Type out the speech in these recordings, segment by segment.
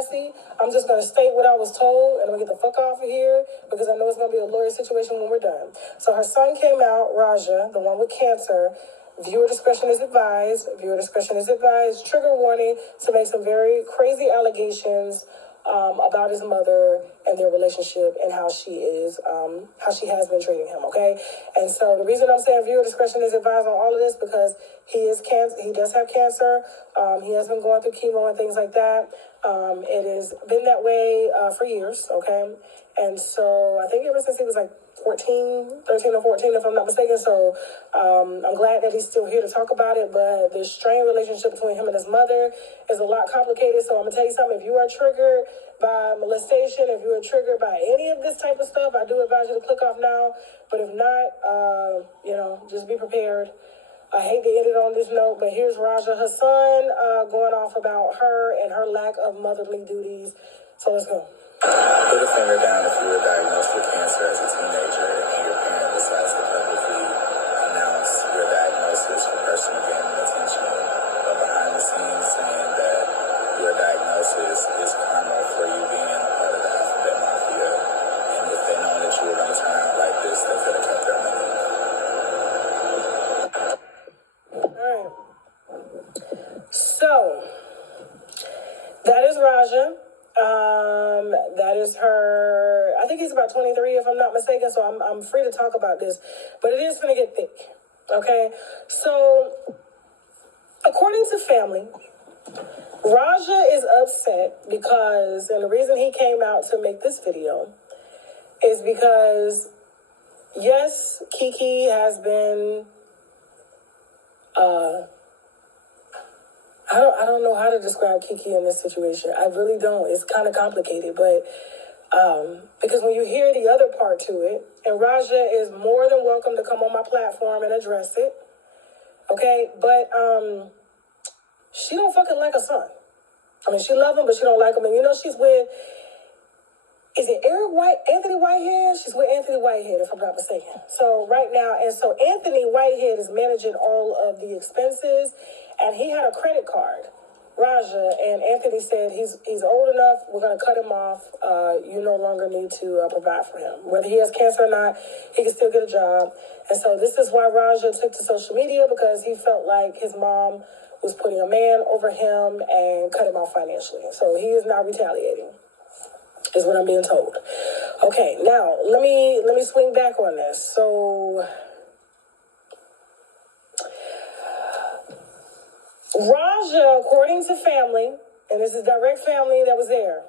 messy. I'm just going to state what I was told, and I'm going to get the fuck off of here because I know it's going to be a lawyer situation when we're done. So her son came out, Raja, the one with cancer. Viewer discretion is advised. Viewer discretion is advised. Trigger warning to make some very crazy allegations about his mother and their relationship and how she has been treating him, okay? And so the reason I'm saying viewer discretion is advised on all of this because he does have cancer. He has been going through chemo and things like that. It has been that way for years, okay? And so I think ever since he was like 13 or 14, if I'm not mistaken. So I'm glad that he's still here to talk about it, but the strained relationship between him and his mother is a lot complicated. So I'm going to tell you something. If you are triggered by molestation, if you are triggered by any of this type of stuff, I do advise you to click off now. But if not, just be prepared. I hate to end it on this note, but here's Raja, her son, going off about her and her lack of motherly duties. So let's go. Put a finger down if you were diagnosed with cancer as a teenager and your parent decides to publicly announce your diagnosis for personal gain and attention, but behind the scenes saying that your diagnosis is karma for you being a part of the alphabet mafia, and if they known that you were going to turn out like this, they could have kept their money. All right. So, that is Raja. That is her, I think he's about 23 if I'm not mistaken, so I'm free to talk about this, but it is going to get thick, okay? So, according to family, Raja is upset because, and the reason he came out to make this video is because, yes, Keke has been, I don't know how to describe Keke in this situation. I really don't. It's kind of complicated, but because when you hear the other part to it, and Raja is more than welcome to come on my platform and address it, okay? But she don't fucking like her son. I mean, she love him, but she don't like him. And you know she's with, is it Anthony Whitehead? She's with Anthony Whitehead, if I'm not mistaken. So right now, and so Anthony Whitehead is managing all of the expenses, and he had a credit card, Raja, and Anthony said he's old enough, we're going to cut him off. You no longer need to provide for him. Whether he has cancer or not, he can still get a job. And so this is why Raja took to social media, because he felt like his mom was putting a man over him and cut him off financially. So he is not retaliating, is what I'm being told. Okay, now let me swing back on this. So Raja, according to family, and this is direct family that was there,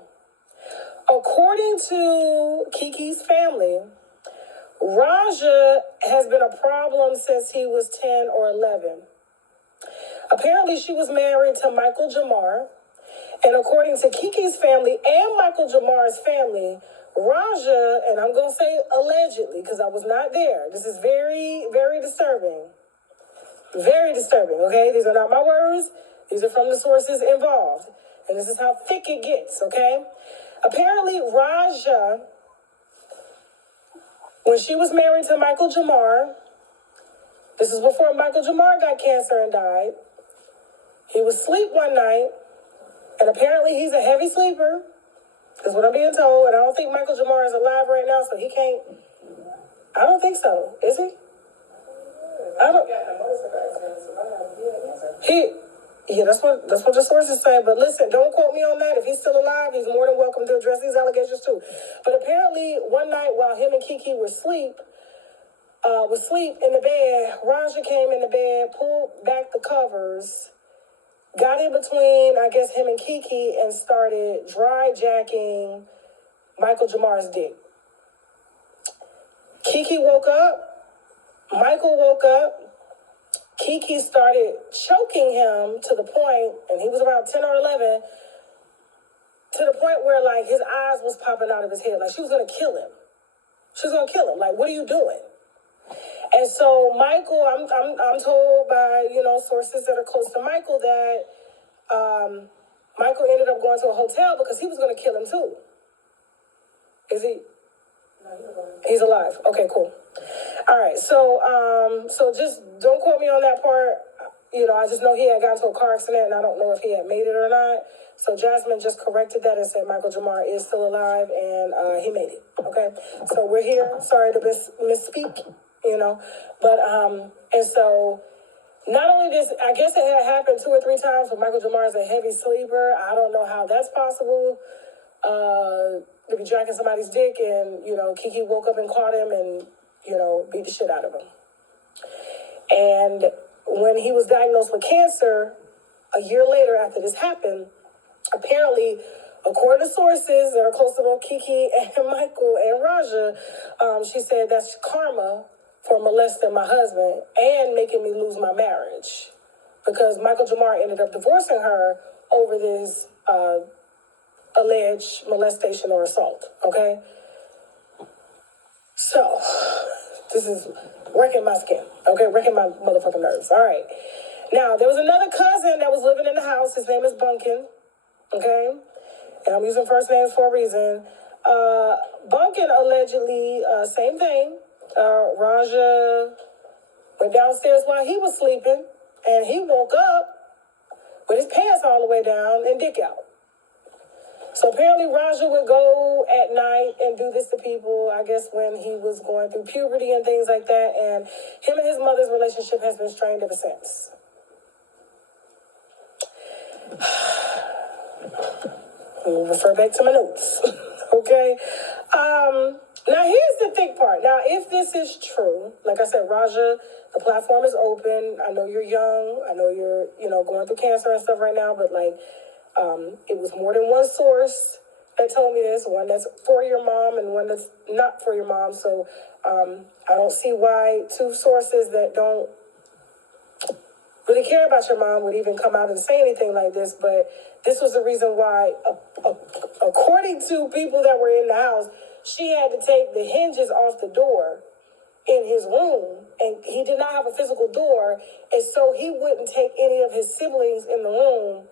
according to Keke's family, Raja has been a problem since he was 10 or 11. Apparently, she was married to Michael Jamar, and according to Keke's family and Michael Jamar's family, Raja, and I'm going to say allegedly because I was not there. This is very, very disturbing. Very disturbing, okay? These are not my words. These are from the sources involved. And this is how thick it gets, okay? Apparently, Raja, when she was married to Michael Jamar, this is before Michael Jamar got cancer and died, he was asleep one night, and apparently he's a heavy sleeper, is what I'm being told, and I don't think Michael Jamar is alive right now, so he can't, I don't think so. Is he? I don't. That's what the sources say. But listen, don't quote me on that. If he's still alive, he's more than welcome to address these allegations too. But apparently, one night while him and Keke were asleep in the bed, Raja came in the bed, pulled back the covers, got in between, I guess, him and Keke, and started dry jacking Michael Jamar's dick. Keke woke up. Michael woke up. Keke started choking him to the point, and he was around 10 or 11, to the point where, like, his eyes was popping out of his head. Like, she was going to kill him. She was going to kill him. Like, what are you doing? And so Michael, I'm told by, sources that are close to Michael that Michael ended up going to a hotel because he was going to kill him too. Is he? No, he's alive. Okay, cool. All right, so just don't quote me on that part. I just know he had gotten into a car accident, and I don't know if he had made it or not. So Jasmine just corrected that and said Michael Jamar is still alive, and he made it. Okay, so we're here. Sorry to misspeak, but and so not only this, I guess it had happened 2 or 3 times, but Michael Jamar is a heavy sleeper. I don't know how that's possible. To be jacking somebody's dick, and Keke woke up and caught him, and beat the shit out of him. And when he was diagnosed with cancer, a year later after this happened, apparently, according to sources that are close to both Keke and Michael and Raja, she said that's karma for molesting my husband and making me lose my marriage. Because Michael Jamar ended up divorcing her over this alleged molestation or assault, okay? So, this is wrecking my skin, okay? Wrecking my motherfucking nerves, all right. Now, there was another cousin that was living in the house. His name is Bunkin, okay? And I'm using first names for a reason. Bunkin allegedly, same thing. Raja went downstairs while he was sleeping, and he woke up with his pants all the way down and dick out. So apparently Raja would go at night and do this to people, I guess when he was going through puberty and things like that, and him and his mother's relationship has been strained ever since. We'll refer back to my notes, okay? Now here's the thick part. Now, if this is true, like I said, Raja, the platform is open. I know you're young. I know you're, going through cancer and stuff right now, but it was more than one source that told me this, one that's for your mom and one that's not for your mom. So I don't see why 2 sources that don't really care about your mom would even come out and say anything like this. But this was the reason why, according to people that were in the house, she had to take the hinges off the door in his room, and he did not have a physical door, and so he wouldn't take any of his siblings in the room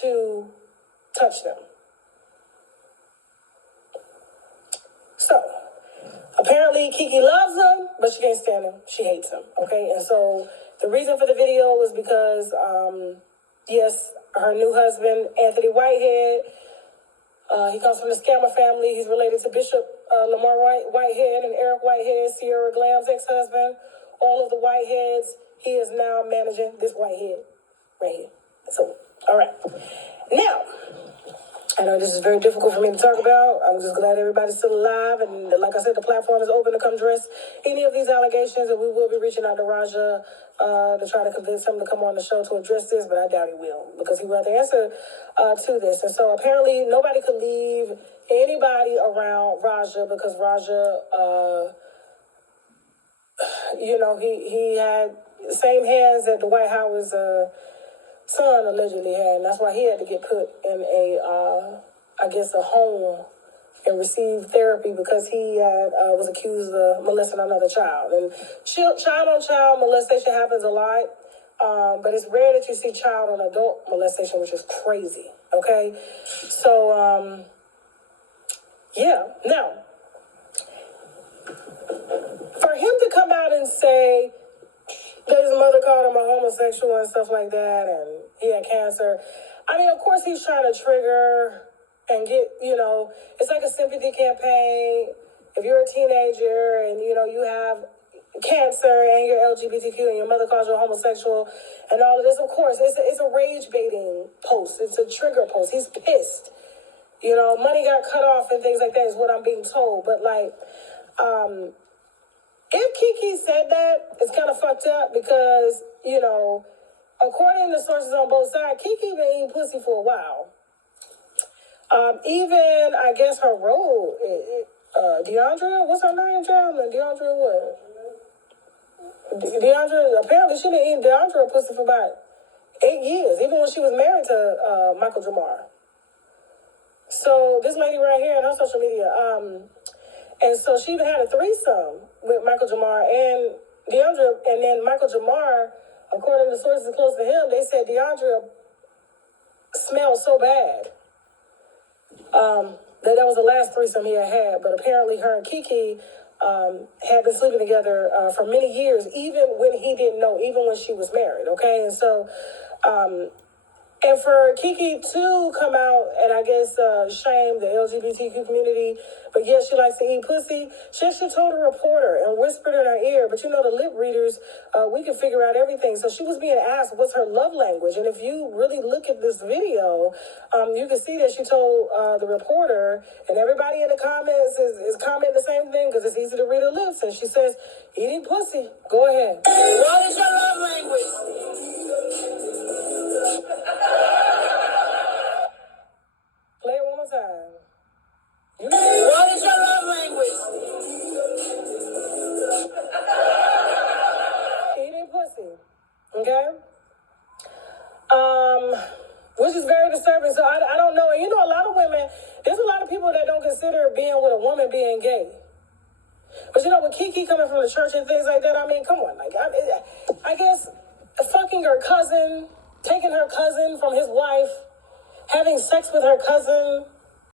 to touch them. So, apparently Keke loves him, but she can't stand him. She hates him, okay? And so the reason for the video was because, yes, her new husband, Anthony Whitehead, he comes from the Scammer family. He's related to Bishop Lamar Whitehead and Eric Whitehead, Sierra Glam's ex-husband. All of the Whiteheads, he is now managing this Whitehead right here. So, all right. Now, I know this is very difficult for me to talk about. I'm just glad everybody's still alive. And like I said, the platform is open to come address any of these allegations. And we will be reaching out to Raja to try to convince him to come on the show to address this. But I doubt he will, because he will have the answer to this. And so apparently nobody could leave anybody around Raja, because Raja, he had the same hands that Dwight Howard's son allegedly had, and that's why he had to get put in a home and receive therapy, because he had was accused of molesting another child. And child-on-child molestation happens a lot, but it's rare that you see child-on-adult molestation, which is crazy, okay? So, yeah. Now, for him to come out and say that his mother called him a homosexual and stuff like that, and he had cancer. I mean, of course he's trying to trigger and get, it's like a sympathy campaign. If you're a teenager and, you have cancer and you're LGBTQ and your mother calls you a homosexual and all of this, of course, it's a rage-baiting post. It's a trigger post. He's pissed. Money got cut off and things like that is what I'm being told. But, if Keke said that, it's kind of fucked up because, according to sources on both sides, Keke been eating pussy for a while. Even, I guess, her role, DeAndre, what's her name, Jasmine? DeAndre what? DeAndre, apparently she been eating DeAndre pussy for about 8 years, even when she was married to Michael Jamar. So this lady right here on her social media, and so she even had a threesome with Michael Jamar and DeAndre, and then Michael Jamar, according to sources close to him, they said DeAndre smelled so bad that was the last threesome he had. But apparently her and Keke had been sleeping together for many years, even when he didn't know, even when she was married, okay? And so, and for Keke to come out and I guess shame the LGBTQ community, but yes, she likes to eat pussy, she actually told a reporter and whispered in her ear, but you know the lip readers, we can figure out everything. So she was being asked what's her love language, and if you really look at this video, you can see that she told the reporter, and everybody in the comments is commenting the same thing because it's easy to read her lips, and she says, eating pussy. Go ahead. What is your love language? Play it one more time. What is your love language? Eating pussy. Okay? Which is very disturbing. So I don't know. And you know, a lot of women, there's a lot of people that don't consider being with a woman being gay. But you know, with Keke coming from the church and things like that, I mean, come on. Like, I guess fucking her cousin, taking her cousin from his wife, having sex with her cousin,